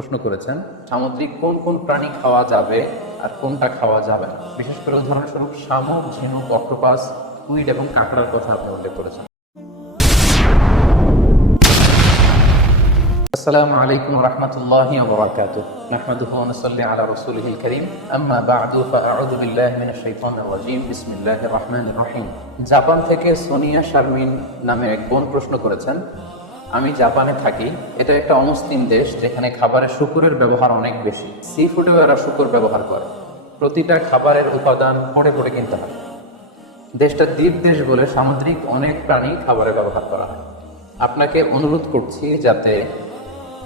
প্রশ্ন করেছেন সামুদ্রিক কোন কোন প্রাণী খাওয়া যাবে আর কোনটা খাওয়া যাবে না বিশেষ করে উদাহরণস্বরূপ শামুক ঝিনুক অক্টোপাস কুইড এবং কাঁকড়ার কথা আপনি উল্লেখ করেছেন السلام عليكم ورحمة الله وبركاته نحمده ونصلي على رسوله الكريم أما بعد فأعوذ بالله من الشيطان الرجيم بسم الله الرحمن الرحيم জাপান থেকে সোনিয়া শারমিন নামে এক বোন প্রশ্ন করেছেন আমি জাপানে থাকি, এটা একটা অমুসলিম দেশ যেখানে খাবারে শুকুরের ব্যবহার অনেক বেশি। সি ফুডেও এরা শুকুর ব্যবহার করে। প্রতিটা খাবারের উপাদান পড়ে পড়ে কিনতে হয়। দেশটা দ্বীপ দেশ বলে সামুদ্রিক অনেক প্রাণী খাবারে ব্যবহার করা হয়। আপনাকে অনুরোধ করছি যাতে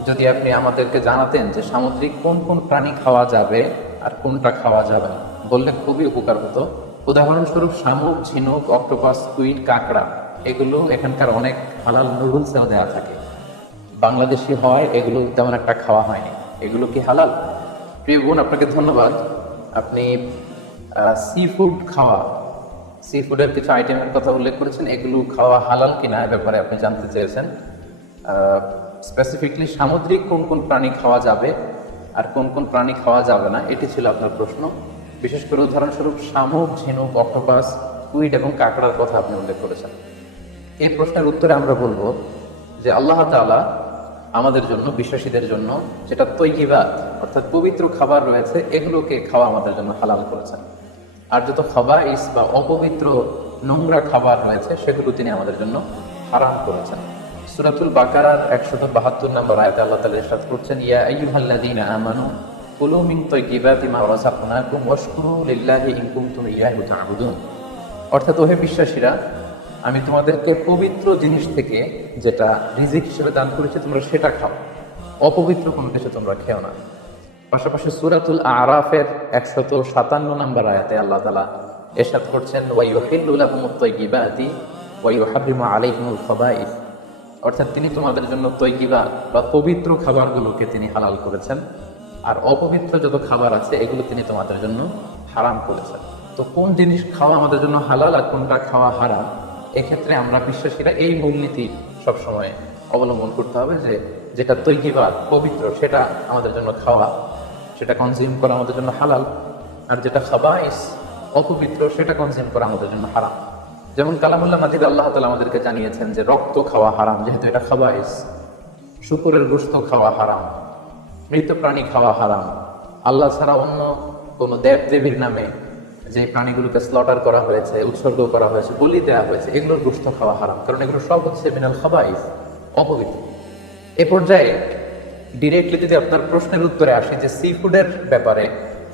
যদি আপনি আমাদেরকে জানাতেন যে সামুদ্রিক কোন কোন প্রাণী খাওয়া যাবে আর কোনটা খাওয়া যাবে না। বললে খুবই উপকার হতো। উদাহরণস্বরূপ শামুক, ঝিনুক, অক্টোপাস কুইড কাঁকড়া। এগুলো এখানকার অনেক হালাল নুডলসেও দেওয়া থাকে। বাংলাদেশি হয়, এগুলো তেমন একটা খাওয়া হয়নি। এগুলো কি হালাল? প্রিয় বোন, আপনাকে ধন্যবাদ। আপনি সি ফুড খাওয়া সি ফুডের কিছু আইটেমের কথা উল্লেখ করেছেন। এগুলো খাওয়া হালাল কিনা এ ব্যাপারে আপনি জানতে চেয়েছেন। স্পেসিফিকলি সামুদ্রিক কোন কোন প্রাণী খাওয়া যাবে আর কোন কোন প্রাণী খাওয়া যাবে না, এটি ছিল আপনার প্রশ্ন। বিশেষ করে উদাহরণস্বরূপ শামুক, ঝিনুক, অক্টোপাস, কুইড এবং কাঁকড়ার কথা আপনি উল্লেখ করেছেন। এই প্রশ্নের উত্তরে আমরা বলব যে আল্লাহ তাআলা আমাদের জন্য, বিশ্বাসীদের জন্য যেটা তৈকিবাদ অর্থাৎ পবিত্র খাবার রয়েছে, এগুলোকে খাওয়া আমাদের জন্য হালাল করেছেন। আর যত খাবাইস বা অপবিত্র নোংরা খাবার রয়েছে, সেগুলো তিনি আমাদের জন্য হারাম করেছেন। সুরাতুল বাকারার একশত বাহাত্তর নম্বর আয়তে আল্লাহ তালা ইরশাদ করছেন, ইয়া আইয়ুহাল্লাযীনা আমানু কুলু মিন তাইয়্যিবাতি মা লিল্লাহি তা'বুদুন অর্থাৎ ওহে বিশ্বাসীরা আমি তোমাদেরকে পবিত্র জিনিস থেকে যেটা রিজিক হিসেবে দান করেছি, তোমরা সেটা খাও। অপবিত্র কোনো কিছু তোমরা খেও না। পাশাপাশি সুরাতুল আরাফের একশত সাতান্ন নম্বর আয়াতে আল্লাহ তালা এরশাদ করছেন অর্থাৎ তিনি তোমাদের জন্য তৈকিবা বা পবিত্র খাবারগুলোকে তিনি হালাল করেছেন, আর অপবিত্র যত খাবার আছে, এগুলো তিনি তোমাদের জন্য হারাম করেছেন। তো কোন জিনিস খাওয়া আমাদের জন্য হালাল আর কোনটা খাওয়া হারাম এক্ষেত্রে আমরা বিশ্বাসীরা এই মূলনীতি সবসময় অবলম্বন করতে হবে যে যেটা তৈকিবা পবিত্র, সেটা আমাদের জন্য খাওয়া, সেটা কনজিউম করা আমাদের জন্য হালাল, আর যেটা খাবাইস অপবিত্র, সেটা কনজিউম করা আমাদের জন্য হারাম। যেমন কালামুল্লাহ মাজিদ আল্লাহ তালা আমাদেরকে জানিয়েছেন যে রক্ত খাওয়া হারাম, যেহেতু এটা খাবাইস। শুকুরের গোস্ত খাওয়া হারাম, মৃত প্রাণী খাওয়া হারাম। আল্লাহ ছাড়া অন্য কোনো দেব দেবীর নামে যে প্রাণীগুলোকে স্লটার করা হয়েছে, উৎসর্গ করা হয়েছে, বলি দেওয়া হয়েছে, এগুলোর গোস্ত খাওয়া হারাম। কারণ এগুলো সব হচ্ছে মিনাল খাবাইস, অপবিত্র। এ পর্যায়ে ডিরেক্টলি যদি আপনার প্রশ্নের উত্তরে আসে যে সি ফুডের ব্যাপারে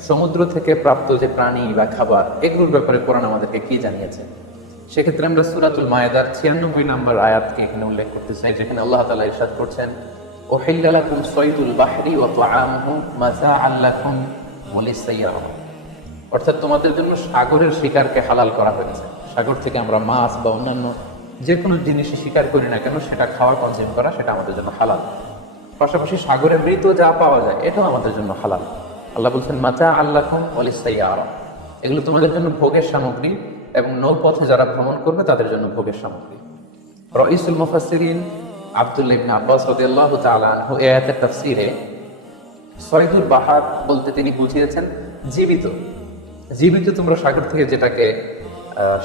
সমুদ্র থেকে প্রাপ্ত যে প্রাণী বা খাবার, এগুলোর ব্যাপারে কোরআন আমাদেরকে কি জানিয়েছে? সেক্ষেত্রে আমরা সুরাতুল মায়েদার ছিয়ানব্বই নম্বর আয়াতকে এখানে উল্লেখ করতে চাই, যেখানে আল্লাহ তালা ইরশাদ করছেন ওহিল্লালাকুম সৈদুল বাহরি ও তাআমুহু মাযাআন লাকুম ওয়া লিসাইয়ারা অর্থাৎ তোমাদের জন্য সাগরের শিকারকে হালাল করা হয়েছে। সাগর থেকে আমরা মাছ বা অন্যান্য যে কোনো জিনিসই শিকার করি না কেন, সেটা খাওয়া কনজিউম করা, সেটা আমাদের জন্য হালাল। পাশাপাশি সাগরে মৃত যা পাওয়া যায়, এটাও আমাদের জন্য হালাল। আল্লাহ বলছেন, মাতা আল্লাহম অলিসাইয়ারা এগুলো তোমাদের জন্য ভোগের সামগ্রী এবং নৌপথে যারা ভ্রমণ করবে, তাদের জন্য ভোগের সামগ্রী। রইসুল মুফাসসিরিন আব্দুল্লাহ ইবনে আব্বাস রাদিয়াল্লাহু তাআলা আনহু আয়াতের তাফসীরে সয়দুল বাহার বলতে তিনি বুঝিয়েছেন, জীবিত জীবিত তোমরা সাগর থেকে যেটাকে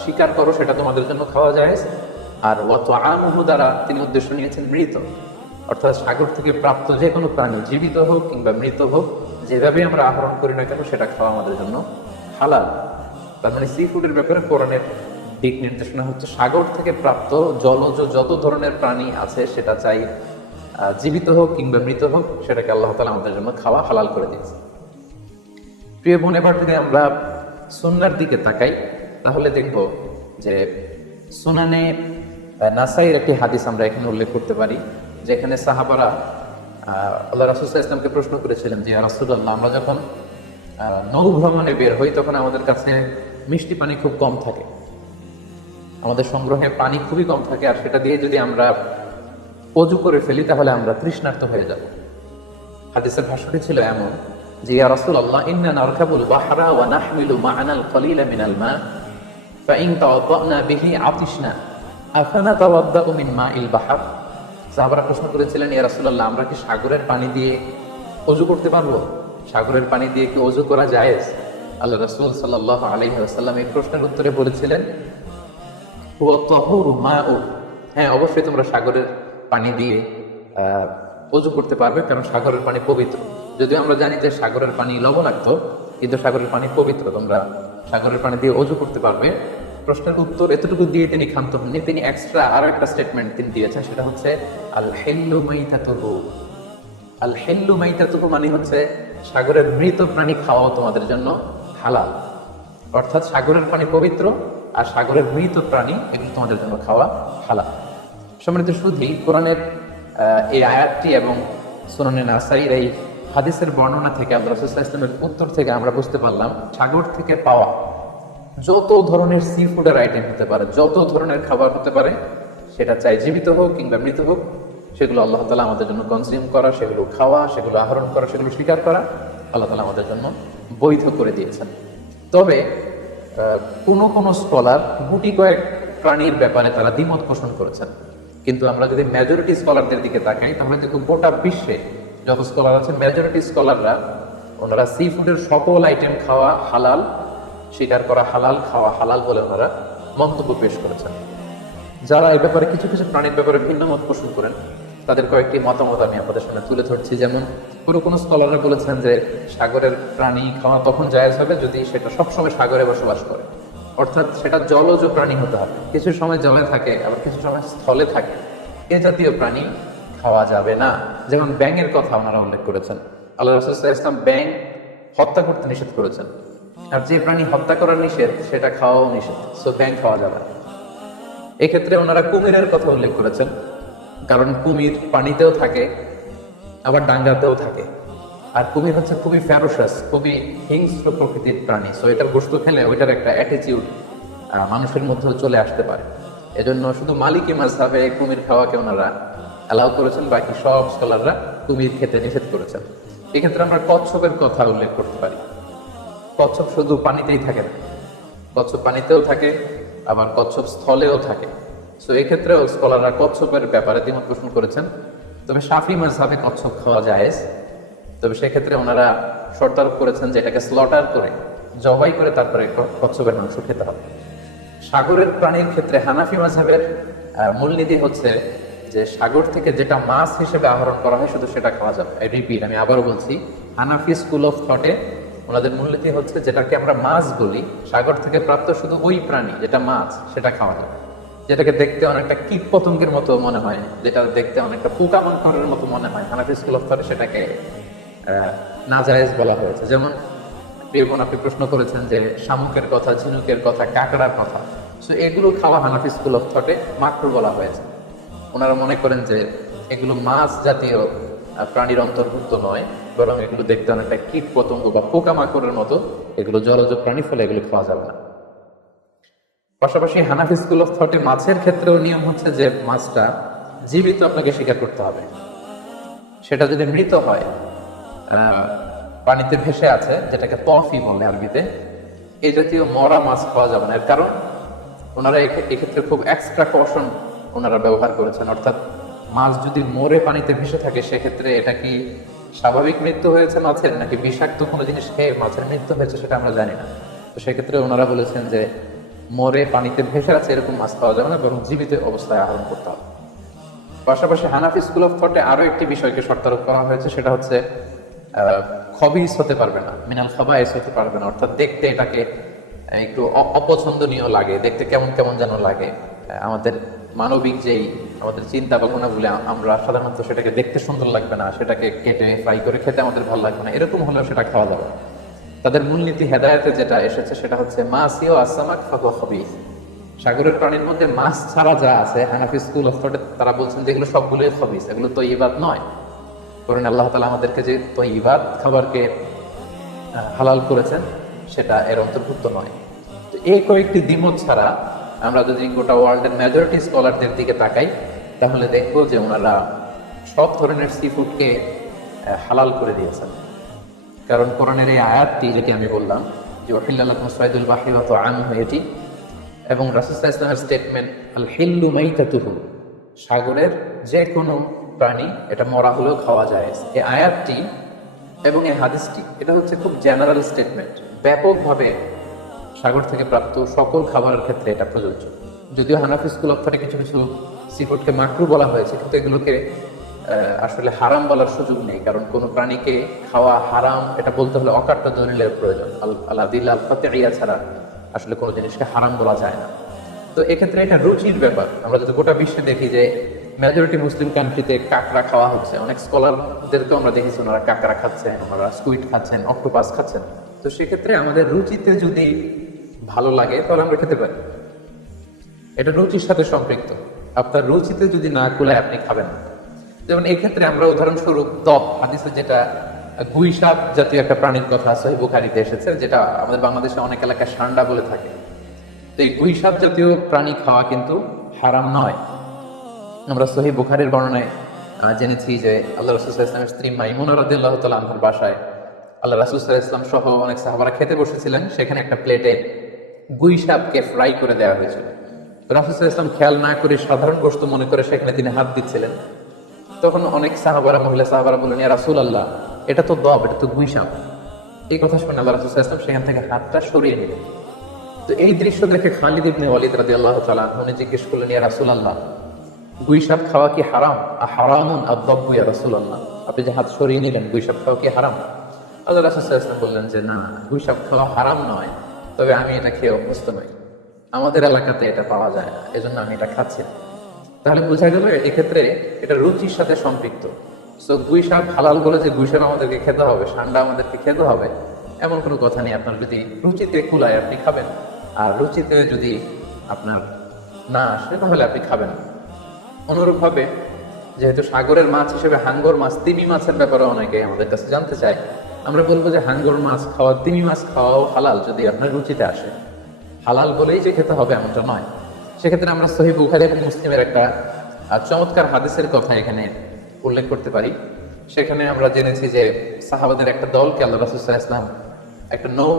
শিকার করো, সেটা তোমাদের জন্য খাওয়া যায় আর অত আমহু দ্বারা তিনি উদ্দেশ্য নিয়েছেন মৃত। অর্থাৎ সাগর থেকে প্রাপ্ত যে কোনো প্রাণী জীবিত হোক কিংবা মৃত হোক যেভাবে আমরা আহরণ করি না কেন, সেটা খাওয়া আমাদের জন্য হালাল। তার মানে সি ফুডের ব্যাপারে কোরআনের দিক নির্দেশনা হচ্ছে, সাগর থেকে প্রাপ্ত জলজ যত ধরনের প্রাণী আছে, সেটা চাই জীবিত হোক কিংবা মৃত হোক, সেটাকে আল্লাহ তালা আমাদের জন্য খাওয়া হালাল করে দিয়েছে। প্রিয় বোন, এবার যদি আমরা সুন্নার দিকে তাকাই, তাহলে দেখব যে সুনানে নাসাইয়ের একটি হাদিস আমরা এখানে উল্লেখ করতে পারি, যেখানে সাহাবারা আল্লাহ রাসুল ইসলামকে প্রশ্ন করেছিলেন যে রাসুল্লাহ আমরা যখন নৌ ভ্রমণে বের হই, তখন আমাদের কাছে মিষ্টি পানি খুব কম থাকে। আমাদের সংগ্রহে পানি খুবই কম থাকে, আর সেটা দিয়ে যদি আমরা অজু করে ফেলি, তাহলে আমরা তৃষ্ণার্ত হয়ে যাব। হাদিসের ভাষ্যটি ছিল এমন যে ইন্না নারকাবুল বাহরা ওয়া নাহমিলু মা'ানাল মা। বিহি আতিশনা আফানা মিন মাইল বাহর? সাহাবারা প্রশ্ন করেছিলেন ইয়া আমরা কি সাগরের পানি দিয়ে অজু করতে পারব? সাগরের পানি দিয়ে কি অজু করা যায় আল্লাহ রাসূল সাল্লাল্লাহু আলাইহি ওয়াসাল্লাম এই প্রশ্নের উত্তরে বলেছিলেন হুয়া তাহুরু মাউ। হ্যাঁ অবশ্যই তোমরা সাগরের পানি দিয়ে আহ, করতে পারবে কারণ সাগরের পানি পবিত্র। যদিও আমরা জানি যে সাগরের পানি লবণাক্ত, কিন্তু সাগরের পানি পবিত্র। তোমরা সাগরের পানি দিয়ে অজু করতে পারবে। প্রশ্নের উত্তর এতটুকু দিয়ে তিনি ক্ষান্ত হননি। তিনি এক্সট্রা আরও একটা স্টেটমেন্ট তিনি দিয়েছেন, সেটা হচ্ছে আল হেল্লু মাইতাতুহু। আল হেল্লু মাইতাতুহু মানে হচ্ছে, সাগরের মৃত প্রাণী খাওয়াও তোমাদের জন্য হালাল। অর্থাৎ সাগরের পানি পবিত্র আর সাগরের মৃত প্রাণী এগুলো তোমাদের জন্য খাওয়া হালাল। সম্মানিত শুধু কোরআনের এই আয়াতটি এবং সুনানে নাসাইর এই হাদিসের বর্ণনা থেকে আল্লাহ রাসূলুল্লাহ ইসলামের উত্তর থেকে আমরা বুঝতে পারলাম, সাগর থেকে পাওয়া যত ধরনের সি ফুডের আইটেম হতে পারে, যত ধরনের খাবার হতে পারে, সেটা চাই জীবিত হোক কিংবা মৃত হোক, সেগুলো আল্লাহ তালা আমাদের জন্য কনজিউম করা, সেগুলো খাওয়া, সেগুলো আহরণ করা, সেগুলো স্বীকার করা আল্লাহ তালা আমাদের জন্য বৈধ করে দিয়েছেন। তবে কোনো কোনো স্কলার গুটি কয়েক প্রাণীর ব্যাপারে তারা দ্বিমত পোষণ করেছেন। কিন্তু আমরা যদি মেজরিটি স্কলারদের দিকে তাকাই, তাহলে দেখো গোটা বিশ্বে যত স্কলার আছে। মেজরিটি স্কলাররা ওনারা সি ফুডের সকল আইটেম খাওয়া হালাল, স্বীকার করা হালাল, খাওয়া হালাল বলে ওনারা মন্তব্য পেশ করেছেন। যারা এই ব্যাপারে কিছু কিছু প্রাণীর ব্যাপারে ভিন্ন মত পোষণ করেন, তাদের কয়েকটি মতামত আমি আপনাদের সামনে তুলে ধরছি। যেমন, কোনো কোনো স্কলাররা বলেছেন যে, সাগরের প্রাণী খাওয়া তখন জায়েজ হবে যদি সেটা সবসময় সাগরে বসবাস করে। অর্থাৎ সেটা জলজ প্রাণী হতে হবে। কিছু সময় জলে থাকে, আবার কিছু সময় স্থলে থাকে। এ জাতীয় প্রাণী খাওয়া যাবে না। যেমন ব্যাঙের কথা ওনারা উল্লেখ করেছেন। আল্লাহ রসুল ইসলাম ব্যাং হত্যা করতে নিষেধ করেছেন। আর যে প্রাণী হত্যা করা নিষেধ, সেটা খাওয়াও নিষেধ। সো ব্যাং খাওয়া যাবে এক্ষেত্রে ওনারা কুমিরের কথা উল্লেখ করেছেন। কারণ কুমির পানিতেও থাকে, আবার ডাঙ্গাতেও থাকে। আর কুমির হচ্ছে খুবই ফ্যারোসাস খুবই হিংস্র প্রকৃতির প্রাণী। সো এটার গোস্ত খেলে ওইটার একটা অ্যাটিটিউড মানুষের মধ্যেও চলে আসতে পারে। এজন্য শুধু মালিকি মাঝহাবে কুমির খাওয়াকে ওনারা অ্যালাউ করেছেন, বাকি সব স্কলাররা কুমির খেতে নিষেধ করেছেন। এক্ষেত্রে আমরা কচ্ছপের কথা উল্লেখ করতে পারি। কচ্ছপ শুধু পানিতেই থাকে না। কচ্ছপ পানিতেও থাকে, আবার কচ্ছপ স্থলেও থাকে। সো এক্ষেত্রেও স্কলাররা কচ্ছপের ব্যাপারে দ্বিমত পোষণ করেছেন। তবে সাফি মাঝহাবে কচ্ছপ খাওয়া যায় তবে সেক্ষেত্রে ওনারা শর্তারোপ করেছেন যে এটাকে স্লটার করে, জবাই করে তারপরে কচ্ছপের মাংস খেতে হবে। সাগরের প্রাণীর ক্ষেত্রে হানাফি মাঝহের মূলনীতি হচ্ছে যে সাগর থেকে যেটা মাছ হিসেবে আহরণ করা হয়, শুধু সেটা খাওয়া যাবে। রিপিট আমি আবারও বলছি হানাফি স্কুল অফ থটে ওনাদের মূলনীতি হচ্ছে যেটাকে আমরা মাছ বলি, সাগর থেকে প্রাপ্ত শুধু ওই প্রাণী যেটা মাছ, সেটা খাওয়া যাবে। যেটাকে দেখতে অনেকটা কীট পতঙ্গের মতো মনে হয়, যেটা দেখতে অনেকটা পোকা পোকামাকড়ের মতো মনে হয় হানাফি স্কুল অফ থটে সেটাকে নাজায়েজ বলা হয়েছে। যেমন প্রিয়গণ আপনি প্রশ্ন করেছেন যে শামুকের কথা, ঝিনুকের কথা, কাঁকড়ার কথা। সো এগুলো খাওয়া হানাফি স্কুল অফ থটে মাত্র বলা হয়েছে। ওনারা মনে করেন যে এগুলো মাছ জাতীয় প্রাণীর অন্তর্ভুক্ত নয়, বরং এগুলো দেখতে অনেকটা কীট পতঙ্গ বা পোকামাকড়ের মতো। এগুলো জলজ প্রাণী ফলে এগুলো খাওয়া যাবে না। পাশাপাশি হানাফি স্কুল অফ থটে মাছের ক্ষেত্রেও নিয়ম হচ্ছে যে মাছটা জীবিত আপনাকে স্বীকার করতে হবে। সেটা যদি মৃত হয় পানিতে ভেসে আছে, যেটাকে তফি বলে আরবিতে এই জাতীয় মরা মাছ খাওয়া যাবে না। এর কারণ, ওনারা এক্ষেত্রে খুব এক্সট্রা কশন ওনারা ব্যবহার করেছেন। অর্থাৎ মাছ যদি মরে পানিতে ভেসে থাকে, সেক্ষেত্রে এটা কি স্বাভাবিক মৃত্যু হয়েছে মাছের, নাকি বিষাক্ত কোনো জিনিস খেয়ে মাছের মৃত্যু হয়েছে সেটা আমরা জানি না। তো সেক্ষেত্রে ওনারা বলেছেন যে, মরে পানিতে ভেসে আছে এরকম মাছ পাওয়া যাবে না, বরং জীবিত অবস্থায় আহরণ করতে হবে। পাশাপাশি হানাফি স্কুল অফ থটে আরও একটি বিষয়কে শর্তারোপ করা হয়েছে, সেটা হচ্ছে খবিস হতে পারবে না, মিনাল খাবাইস হতে পারবে না। অর্থাৎ দেখতে এটাকে একটু অপছন্দনীয় লাগে, দেখতে কেমন কেমন যেন লাগে আমাদের মানবিক যেই আমাদের চিন্তা ভাবনা বলে আমরা সাধারণত সেটাকে দেখতে সুন্দর লাগবে না, সেটাকে কেটে ফ্রাই করে খেতে আমাদের ভালো লাগবে না, এরকম হলেও সেটা খাওয়া যাবে তাদের মূলনীতি হেদায়তে যেটা এসেছে সেটা হচ্ছে মাসিও আসামাক ফাঁকা খবিস সাগরের প্রাণীর মধ্যে মাছ ছাড়া যা আছে, হানাফি স্কুল অফ থটে তারা বলছেন যে এগুলো সবগুলোই খবিস, এগুলো তো ইবাদ নয়। করেন আল্লাহ তালা আমাদেরকে যে তো ইবাদ খাবারকে হালাল করেছেন, সেটা এর অন্তর্ভুক্ত নয়। তো এই কয়েকটি দ্বিমত ছাড়া আমরা যদি গোটা ওয়ার্ল্ডের মেজরিটি স্কলারদের দিকে তাকাই, তাহলে দেখব যে ওনারা সব ধরনের সি ফুডকে হালাল করে দিয়েছেন। কারণ কোরআনের এই আয়াতটি যেটি আমি বললাম, যে ওহিল্লাহ মুসাইদুল বাহিরত আন এটি এবং রাসুসাহ ইসলামের স্টেটমেন্ট আল হিল্লু মাইতাতুহু, সাগরের যে কোনো প্রাণী, এটা মরা হলেও খাওয়া যায়। এই আয়াতটি এবং এই হাদিসটি, এটা হচ্ছে খুব জেনারেল স্টেটমেন্ট ব্যাপকভাবে সাগর থেকে প্রাপ্ত সকল খাবারের ক্ষেত্রে এটা প্রযোজ্য। যদিও হানাফি স্কুল অফ থটে কিছু কিছু সিফুডকে মাকরু বলা হয়েছে, কিন্তু এগুলোকে আসলে হারাম বলার সুযোগ নেই, কারণ কোনো প্রাণীকে খাওয়া হারাম, এটা বলতে হলে অকাট্য দলিলের প্রয়োজন। আল- আল্লাহ দিল আল ফাতেরিয়া ছাড়া আসলে কোনো জিনিসকে হারাম বলা যায় না। তো এক্ষেত্রে এটা রুচির ব্যাপার। আমরা যদি গোটা বিশ্বে দেখি যে মেজরিটি মুসলিম কান্ট্রিতে কাঁকড়া খাওয়া হচ্ছে, অনেক স্কলারদেরকে আমরা দেখেছি ওনারা কাঁকড়া খাচ্ছেন, ওনারা স্কুইড খাচ্ছেন অক্টোপাস খাচ্ছেন। তো সেক্ষেত্রে আমাদের রুচিতে যদি ভালো লাগে, তাহলে আমরা খেতে পারি। এটা রুচির সাথে সম্পৃক্ত। আপনার রুচিতে যদি না কুলায় আপনি খাবেন না। যেমন এক্ষেত্রে আমরা উদাহরণস্বরূপ দপ হাদিসে যেটা গুই সাপ জাতীয় একটা প্রাণীর কথা আছে বুখারিতে এসেছে, যেটা আমাদের বাংলাদেশে অনেক এলাকায় সান্ডা বলে থাকে। তো এই গুই সাপ জাতীয় প্রাণী খাওয়া কিন্তু হারাম নয়। আমরা সহি বুখারির বর্ণনায় জেনেছি যে আল্লাহ রসুল ইসলামের স্ত্রী মাইমুনা রাদিল্লাহ তালা আনহার বাসায়, আল্লাহ রাসুল ইসলাম সহ অনেক সাহাবারা খেতে বসেছিলেন। সেখানে একটা প্লেটে গুই সাপকে ফ্রাই করে দেওয়া হয়েছিল। রাসুল ইসলাম খেয়াল না করে সাধারণ গোস্ত মনে করে সেখানে তিনি হাত দিচ্ছিলেন। তখন অনেক সাহাবারা, মহিলা সাহাবারা বললেন রাসুল আল্লাহ এটা তো দব, এটা তো গুই সাপ। এই কথা শুনে আল্লাহ রাসুল ইসলাম সেখান থেকে হাতটা সরিয়ে নিলেন। তো এই দৃশ্য দেখে খালিদ ইবনে ওয়ালিদ রাদিয়াল্লাহু তাআলা উনি জিজ্ঞেস করলেন, ইয়া রাসূলুল্লাহ, গুই সাপ খাওয়া কি হারাম? আর হারামুন আর আদাব্বু ইয়া রাসূলুল্লাহ। আপনি যে হাত সরিয়ে নিলেন, গুই সাপ খাওয়া কি হারাম? আল্লাহ রাসূল ওয়াসাল্লাম বললেন যে, না, গুই সাপ খাওয়া হারাম নয়। তবে আমি এটা খেয়ে অভ্যস্ত নই আমাদের এলাকাতে এটা পাওয়া যায় না, এজন্য আমি এটা খাচ্ছি না। তাহলে বোঝা গেল এক্ষেত্রে এটা রুচির সাথে সম্পৃক্ত সো গুই সাপ হালাল বলে যে গুই সাপ আমাদেরকে খেতে হবে, সান্ডা আমাদেরকে খেতে হবে, এমন কোনো কথা নেই আপনার যদি রুচিতে কুলায়, আপনি খাবেন আর রুচিতে যদি আপনার না আসে, তাহলে আপনি খাবেন। অনুরূপভাবে যেহেতু সাগরের মাছ হিসেবে হাঙ্গর মাছ, তিমি মাছের ব্যাপারে অনেকে আমাদের কাছে জানতে চায় আমরা বলব যে হাঙ্গর মাছ খাওয়া, তিমি মাছ খাওয়াও হালাল যদি আপনার রুচিতে আসে। হালাল বলেই যে খেতে হবে এমনটা নয়। সেক্ষেত্রে আমরা সহি বুখারি এবং মুসলিমের একটা চমৎকার হাদিসের কথা এখানে উল্লেখ করতে পারি। সেখানে আমরা জেনেছি যে সাহাবাদের একটা দলকে আল্লাহ রাসুল্লাহ ইসলাম একটা নৌ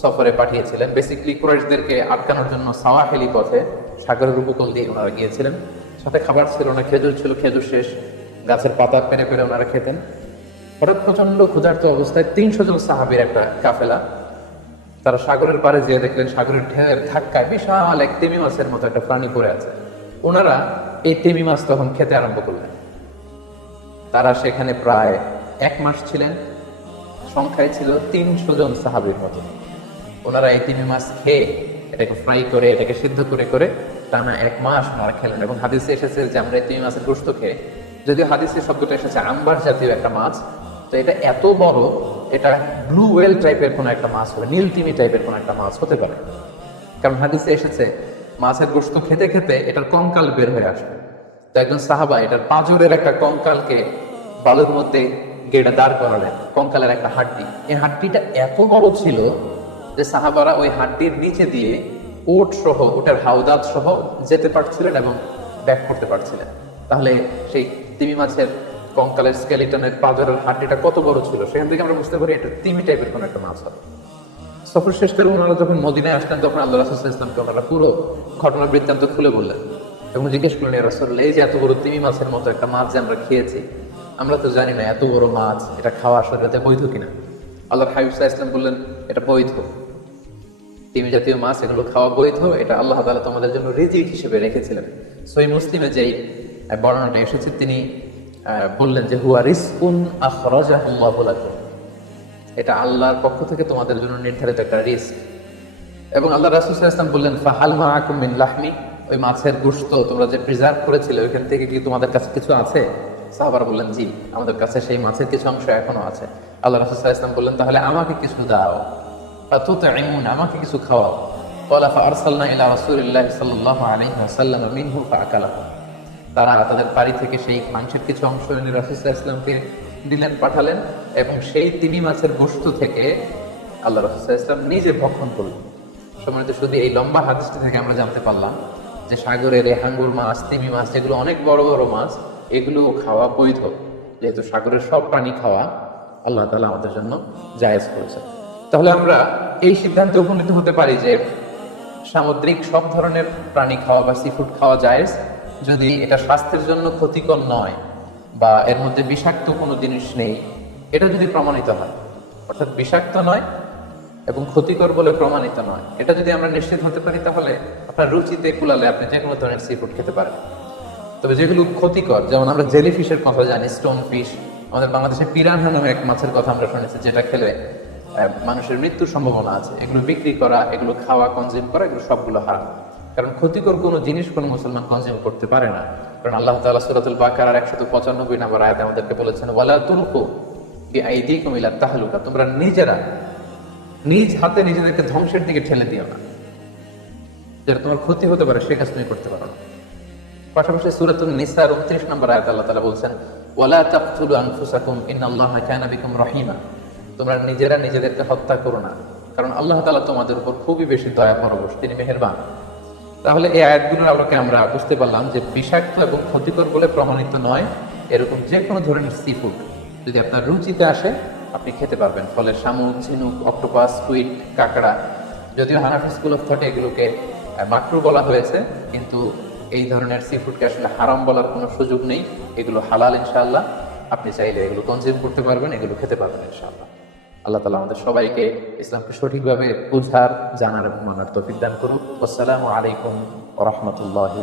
সফরে পাঠিয়েছিলেন। বেসিকলি কুরাইশদেরকে আটকানোর জন্য সাওয়াহেলি পথে সাগরের উপকূল দিয়ে ওনারা গিয়েছিলেন। সাথে খাবার ছিল না, খেজুর ছিল, খেজুর শেষ। গাছের পাতা পেরে পেরে ওনারা খেতেন। হঠাৎ প্রচণ্ড ক্ষুধার্ত অবস্থায় তিনশো জন সাহাবির একটা কাফেলা, তারা সাগরের পাড়ে যেয়ে দেখলেন সাগরের ঢেউয়ের ধাক্কায় বিশাল এক তিমি মাছের মতো একটা প্রাণী পড়ে আছে। ওনারা এই তিমি মাছ তখন খেতে আরম্ভ করলেন। তারা সেখানে প্রায় এক মাস ছিলেন। সংখ্যায় ছিল তিনশো জন সাহাবির মতো। ওনারা এই তিমি মাছ খেয়ে এটাকে ফ্রাই করে, এটাকে সিদ্ধ করে করে টানা এক মাস ওনারা খেলেন এবং হাদিসে এসেছে যে আমরা এই তিমি মাছের গোস্ত খেয়ে, যদিও হাদিসে শব্দটা এসেছে আম্বার জাতীয় একটা মাছ তো এটা এত বড়, এটা ব্লু ওয়েল টাইপের কোনো একটা মাছ হবে, নীল তিমি টাইপের কোনো একটা মাছ হতে পারে। কারণ হাদিসে এসেছে, মাছের গোস্ত খেতে খেতে এটার কঙ্কাল বের হয়ে আসবে। তো একজন সাহাবা এটার পাঁজরের একটা কঙ্কালকে বালুর মধ্যে গেড়ে দাঁড় করালেন, কঙ্কালের একটা হাড্ডি। এই হাড্ডিটা এত বড় ছিল যে সাহাবারা ওই হাড্ডির নিচে দিয়ে ওট সহ ওটার হাওদাত সহ যেতে পারছিলেন এবং ব্যাক করতে পারছিলেন। তাহলে সেই তিমি মাছের কঙ্কালের স্কেলিটনের পাঁজরের হাড্ডিটা কত বড় ছিল সেখান থেকে আমরা বুঝতে পারি এটা তিমি টাইপের কোনো একটা মাছ হবে। সফর শেষ করে ওনারা যখন মদিনায় আসলেন তখন আল্লাহ রাসুল ইসলামকে ওনারা পুরো ঘটনা বৃত্তান্ত খুলে বললেন। এবং জিজ্ঞেস করলেন "ইয়া রাসূলুল্লাহ, এই যে এত বড় তিমি মাছের মতো একটা মাছ যে আমরা খেয়েছি আমরা তো জানি না এত বড় মাছ এটা খাওয়া আসলে বৈধ কিনা? আল্লাহ হাবিব ইসলাম বললেন এটা বৈধ। তিমি জাতীয় মাছ এগুলো খাওয়া বৈধ এটা আল্লাহ তাআলা তোমাদের জন্য রিজিক হিসেবে রেখেছিলেন। সই মুসলিমে যেই বর্ণনাটা এসেছে তিনি বললেন যে, হুয়া এটা আল্লাহর পক্ষ থেকে তোমাদের জন্য নির্ধারিত একটা রিস্ক এবং আল্লাহ রাসুল ইসলাম বললেন, ফাহাল মাহাকুম লাহমি? ওই মাছের গুস্ত তোমরা যে প্রিজার্ভ করেছিলে, ওইখান থেকে কি তোমাদের কাছে কিছু আছে? সাহাবার বললেন, জি, আমাদের কাছে সেই মাছের কিছু অংশ এখনও আছে। আল্লাহ রাসুল ইসলাম বললেন, তাহলে আমাকে কিছু দাও। আমাকে কিছু খাওয়াও। ফা আরসাল্লাহ ইলা রাসুলিল্লাহ সাল্লাহ আলহিহাসাল্লাম মিনহু ফা আকালাহ তারা তাদের বাড়ি থেকে সেই মাংসের কিছু অংশ এনে রাসুল্লাহ ইসলামকে দিলেন, পাঠালেন এবং সেই তিমি মাছের গোস্ত থেকে আল্লাহ রাসুল্লাহ ইসলাম নিজে ভক্ষণ করলেন। সম্মানিত শুধু এই লম্বা হাদিসটি থেকে আমরা জানতে পারলাম যে সাগরের রেহাঙ্গুর মাছ, তিমি মাছ, যেগুলো অনেক বড় বড় মাছ, এগুলো খাওয়া বৈধ। যেহেতু সাগরের সব প্রাণী খাওয়া আল্লাহ তালা আমাদের জন্য জায়েজ করেছে তাহলে আমরা এই সিদ্ধান্তে উপনীত হতে পারি যে সামুদ্রিক সব ধরনের প্রাণী খাওয়া বা সি ফুড খাওয়া যায় যদি এটা স্বাস্থ্যের জন্য ক্ষতিকর নয় বা এর মধ্যে বিষাক্ত কোনো জিনিস নেই, এটা যদি প্রমাণিত হয়, অর্থাৎ বিষাক্ত নয় এবং ক্ষতিকর বলে প্রমাণিত নয়, এটা যদি আমরা নিশ্চিত হতে পারি, তাহলে আপনার রুচিতে কুলালে আপনি যে কোনো ধরনের সি ফুড খেতে পারেন। তবে যেগুলো ক্ষতিকর, যেমন আমরা জেলি ফিশের কথা জানি স্টোন ফিশ আমাদের বাংলাদেশে পিরানহা নামে এক মাছের কথা আমরা শুনেছি, যেটা খেলে মানুষের মৃত্যুর সম্ভাবনা আছে। এগুলো বিক্রি করা, এগুলো খাওয়া কনজিউম করা, এগুলো সবগুলো হারাম। কারণ ক্ষতিকর কোনো জিনিস কোনো মুসলমান কনজিউম করতে পারে না। কারণ আল্লাহ তাআলা সূরাতুল বাকারার একশত পঁচানব্বই নম্বর আয়াতে আমাদেরকে বলেছেন, ওয়ালা তুলকু বিআইদিকুম ইলা তাহলুকা তোমরা নিজেরা, নিজ হাতে নিজেদেরকে ধ্বংসের দিকে ঠেলে দিও না। যেটা তোমার ক্ষতি হতে পারে, সে কাজ তুমি করতে পারো না। পাশাপাশি সূরাতুন নিসার 29 নম্বর আয়াত আল্লাহ তাআলা বলছেন, ওয়ালা তাকতুলু আনফুসাকুম ইন্নাল্লাহা কানা বিকুম রহিমা তোমরা নিজেরা নিজেদেরকে হত্যা করো না। কারণ আল্লাহ তাআলা তোমাদের উপর খুবই বেশি দয়া পরবশ তিনি মেহেরবান। তাহলে এই আয়াতগুলোর আলোকে আমরা বুঝতে পারলাম যে বিষাক্ত এবং ক্ষতিকর বলে প্রমাণিত নয়, এরকম যে কোনো ধরনের সি ফুড যদি আপনার রুচিতে আসে, আপনি খেতে পারবেন। ফলে শামুক, ঝিনুক অক্টোপাস কুইট কাঁকড়া, যদিও হানাফি স্কুল অফ থটে এগুলোকে মাকরু বলা হয়েছে, কিন্তু এই ধরনের সি ফুডকে আসলে হারাম বলার কোনো সুযোগ নেই। এগুলো হালাল ইনশাল্লাহ আপনি চাইলে এগুলো কনজিউম করতে পারবেন, এগুলো খেতে পারবেন ইনশাআল্লাহ। আল্লাহ তালা আমাদের সবাইকে ইসলামকে সঠিকভাবে বুঝার জানার এবং মানার তফিক দান করুক আসসালামু আলাইকুম রহমতুল্লাহ